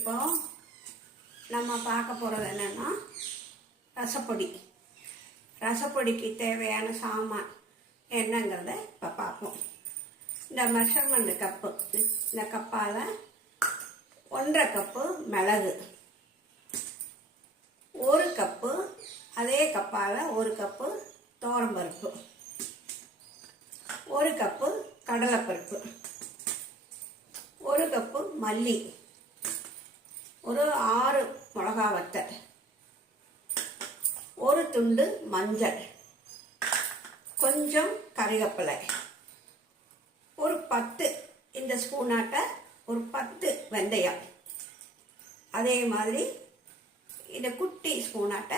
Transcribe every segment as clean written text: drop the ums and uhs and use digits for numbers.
இப்போ நம்ம பார்க்க போகிறது என்னென்னா ரசப்பொடி. ரசப்பொடிக்கு தேவையான சாமான் என்னங்கிறத இப்போ பார்ப்போம். இந்த மெஷர்மெண்ட் கப்பு, இந்த கப்பால் 1.5 கப்பு மிளகு, 1 கப்பு, அதே கப்பால் 1 கப்பு துவரம்பருப்பு, 1 கப்பு கடலைப்பருப்பு, 1 கப்பு மல்லி, ஒரு 6 மிளகா வத்தல், 1 துண்டு மஞ்சள், கொஞ்சம் கறிவேப்பிலை, ஒரு 10 இந்த ஸ்பூனாட்ட ஒரு 10 வெந்தயம், அதே மாதிரி இந்த குட்டி ஸ்பூனாட்ட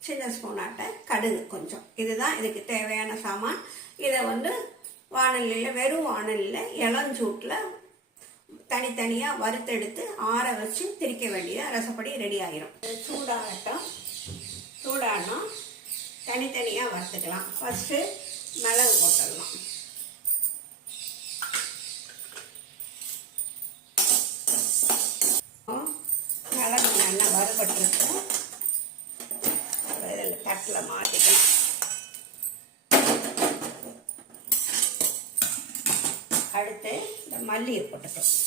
சின்ன ஸ்பூனாட்ட கடுகு கொஞ்சம். இதுதான் இதுக்கு தேவையான சாமான். இதை வானலியில், வெறும் வானலியில் இளஞ்சூட்டில் தனித்தனியாக வறுத்தெடுத்து ஆற வச்சு திரிக்க வேண்டியது ரசப்பொடி ரெடி ஆகிரும். சூடாகட்டும். சூடாகணும், தனித்தனியாக வறுத்துக்கலாம். ஃபஸ்ட்டு மிளகு போட்டுடலாம். மிளகு நல்லா வறுபட்டுருக்கு. இதில் தட்டில் மாற்றிக்கலாம். அடுத்து இந்த மல்லியை போட்டுக்கலாம்.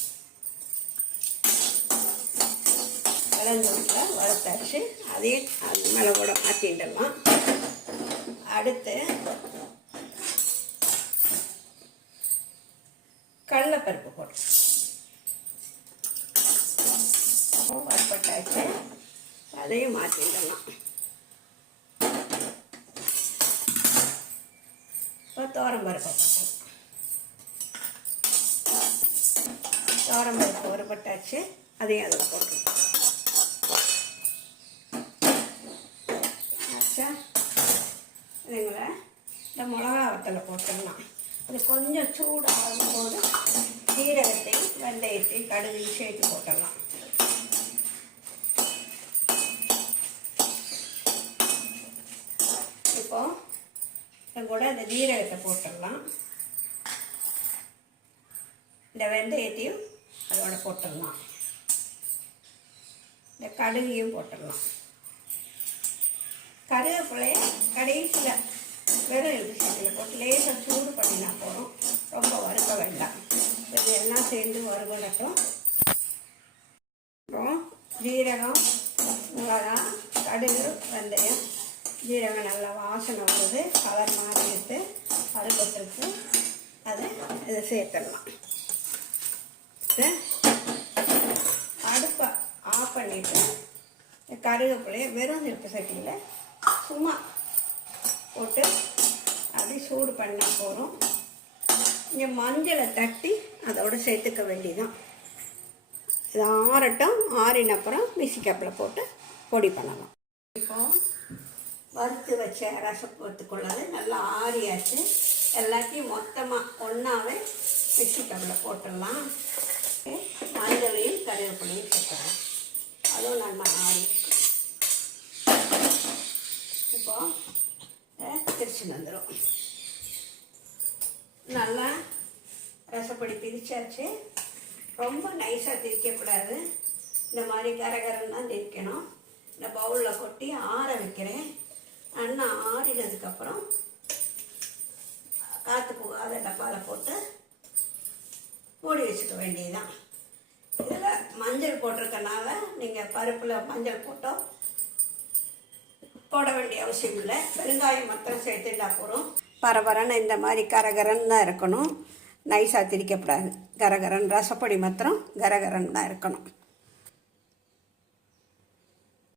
இளஞ்சூட்டில் வறுத்தாச்சு, அதே அந்த மிளகோட மாற்றிடலாம். அடுத்து கடலைப்பருப்பு போட்டு வறுப்பட்டாச்சு, அதையும் மாற்றிடலாம். இப்போ துவரம்பருப்பை போட்டலாம். துவரம்பருப்பு வறுப்பட்டாச்சு, அதையும் அதில் போட்டுக்கலாம். இதுங்களை இந்த மிளகா வத்தலை போட்டுடலாம். இது கொஞ்சம் சூடாகும் போது ஜீரகத்தையும் வெந்தயத்தையும் கடுகையும் சேர்த்து போட்டுடலாம். இப்போ இது கூட இந்த ஜீரகத்தை போட்டுடலாம். இந்த வெந்தயத்தையும் அதோட போட்டுடலாம். இந்த கடுகையும் போட்டுடலாம். கருவேப்பிலையை கடைசியில் வெறும் எலுமிச்சையில் போட்டு லேசாக சூடு பண்ணினா போதும், ரொம்ப வறுக்க வேண்டாம். இது எல்லாம் சேர்ந்து வறுவடட்டும். அப்புறம் ஜீரகம், மிளகா, கடுகு, வெந்தயம், ஜீரகம் நல்லா வாசனை வருது, கலர் மாறி எடுத்து வறுபட்டுருக்கு. இதை சேர்த்துடலாம். அடுப்பை ஆஃப் பண்ணிவிட்டு கருவேப்பிலையை வெறும் நெருப்பு சட்டியில் சும்மா போட்டு அதை சூடு பண்ணால் போகிறோம். இங்கே மஞ்சளை தட்டி அதோடு சேர்த்துக்க வேண்டியதான். இது ஆறட்டும். ஆறின அப்புறம் மிக்ஸி கப்பில் போட்டு பொடி பண்ணலாம். இப்போ வறுத்து வச்ச ரசப்பத்துக்குள்ளது நல்லா ஆறியாச்சு. எல்லாத்தையும் மொத்தமாக ஒன்றாவே மிக்ஸி கப்பில் போட்டுடலாம். மஞ்சளையும் கருவேப்பிலையும் சேர்த்துக்கலாம். அதுவும் நல்லா ஆறி. இப்போ திரிச்சு வந்துடும். நல்லா ரசப்பொடி திரிச்சாச்சு. ரொம்ப நைஸாக திரிக்கக்கூடாது. இந்த மாதிரி கரகரன்னு தான் திரிக்கணும். இந்த பவுலில் கொட்டி ஆற வைக்கிறேன். நல்லா ஆறினதுக்கப்புறம் காற்று போகாத டப்பாவில் போட்டு மூடி வச்சுக்க வேண்டியதுதான். இதில் மஞ்சள் போட்டிருக்கனால நீங்கள் பருப்பில் மஞ்சள் போட வேண்டிய அவசியம் இல்லை. வெங்காயம் மாத்திரம் சேர்த்துட்டா போகிறோம். பரபரன்னு இந்த மாதிரி கரகரன்னு தான் இருக்கணும். நைஸாக திரிக்கப்படாது. கரகரன் ரசப்பொடி மாத்திரம் கரகரன் தான் இருக்கணும்.